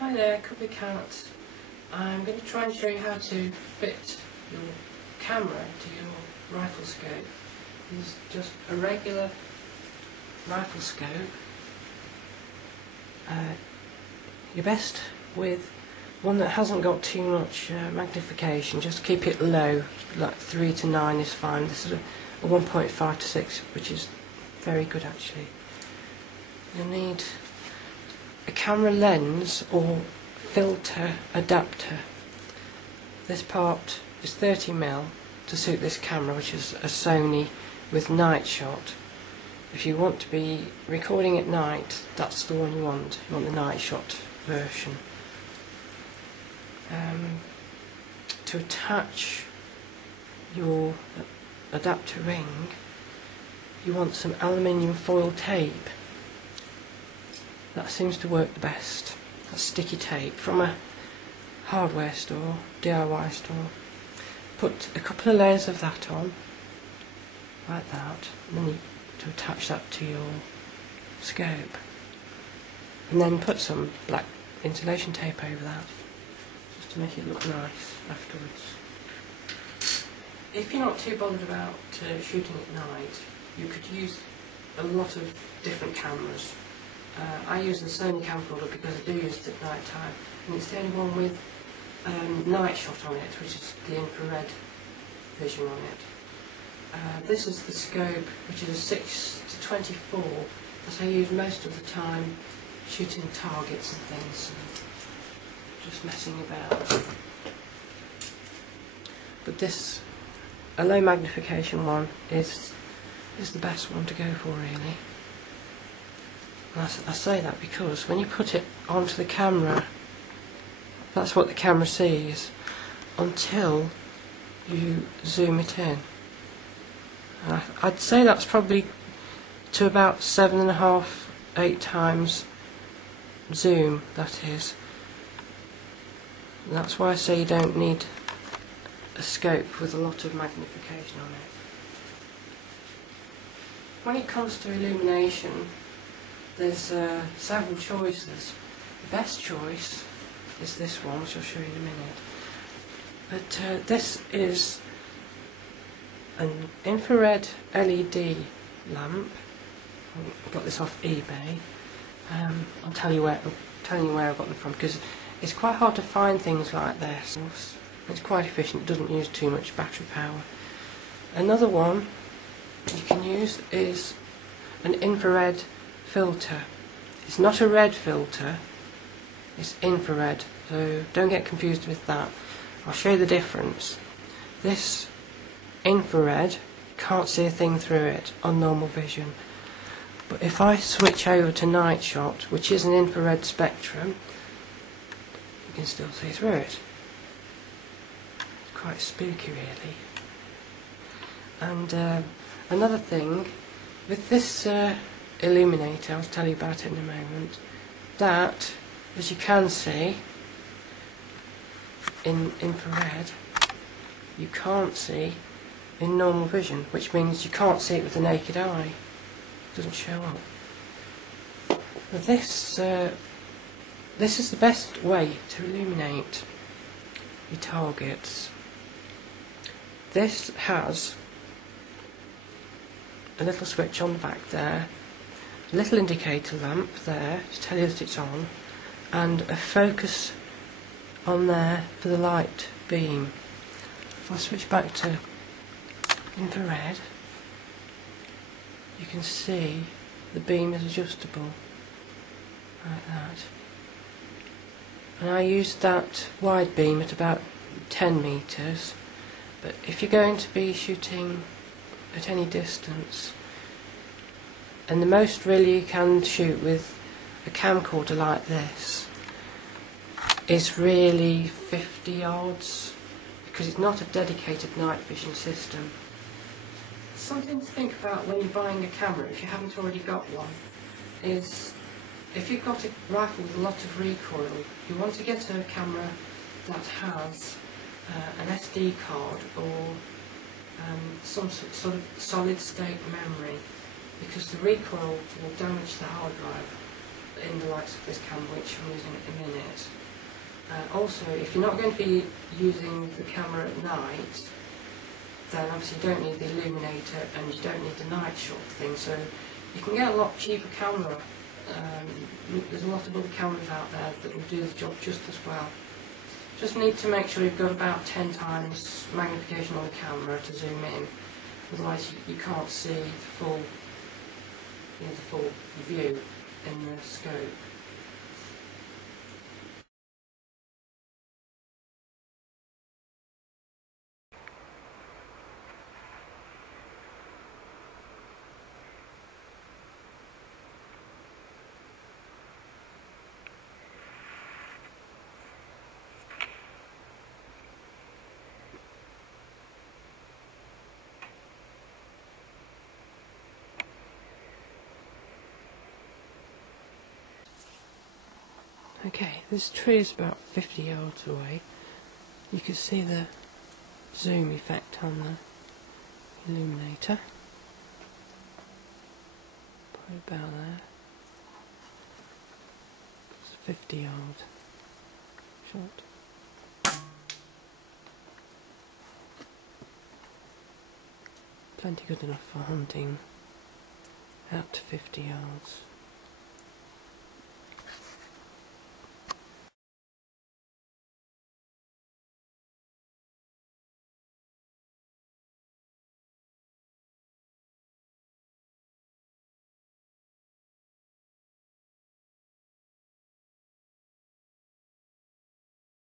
Hi there, Cubby Cat. I'm going to try and show you how to fit your camera to your rifle scope. This is just a regular rifle scope. You're best with one that hasn't got too much magnification. Just keep it low, like 3 to 9 is fine. This is a 1.5 to 6, which is very good actually. You'll need a camera lens or filter adapter. This part is 30mm to suit this camera, which is a Sony with night shot. If you want to be recording at night, that's the one you want. You want the night shot version. To attach your adapter ring, you want some aluminium foil tape. That seems to work the best. That's sticky tape from a hardware store, DIY store. Put a couple of layers of that on, like that, and then you to attach that to your scope. And then put some black insulation tape over that, just to make it look nice afterwards. If you're not too bothered about shooting at night, you could use a lot of different cameras. I use the Sony camcorder because I do use it at night time, and it's the only one with night shot on it, which is the infrared vision on it. This is the scope, which is a 6 to 24 that I use most of the time shooting targets and things, and just messing about. But this, a low magnification one, is the best one to go for really. I say that because when you put it onto the camera, that's what the camera sees until you zoom it in. And I'd say that's probably to about 7.5, 8 times zoom, that is. And that's why I say you don't need a scope with a lot of magnification on it. When it comes to illumination, there's several choices. The best choice is this one, which I'll show you in a minute. But this is an infrared LED lamp. I got this off eBay. I'll tell you where I got them from, because it's quite hard to find things like this. It's quite efficient. It doesn't use too much battery power. Another one you can use is an infrared filter. It's not a red filter, it's infrared, so don't get confused with that. I'll show you the difference. This infrared, can't see a thing through it on normal vision, but if I switch over to night shot, which is an infrared spectrum, you can still see through it. It's quite spooky really. And another thing with this illuminator, I'll tell you about it in a moment, that, as you can see in infrared, you can't see in normal vision, which means you can't see it with the naked eye. It doesn't show up. But this is the best way to illuminate your targets. This has a little switch on the back there, a little indicator lamp there to tell you that it's on, and a focus on there for the light beam. If I switch back to infrared, you can see the beam is adjustable like that. And I used that wide beam at about 10 meters, but if you're going to be shooting at any distance, and the most really you can shoot with a camcorder like this is really 50 yards, because it's not a dedicated night vision system. Something to think about when you're buying a camera, if you haven't already got one, is if you've got a rifle with a lot of recoil, you want to get a camera that has an SD card or some sort of solid state memory, because the recoil will damage the hard drive in the likes of this camera which I'm using at the minute. Also, if you're not going to be using the camera at night, then obviously you don't need the illuminator and you don't need the night shot thing, so you can get a lot cheaper camera. There's a lot of other cameras out there that will do the job just as well. Just need to make sure you've got about 10 times magnification on the camera to zoom in, otherwise you can't see the full view in the scope. Okay, this tree is about 50 yards away. You can see the zoom effect on the illuminator. Probably about there. It's a 50-yard shot. Plenty good enough for hunting out to 50 yards.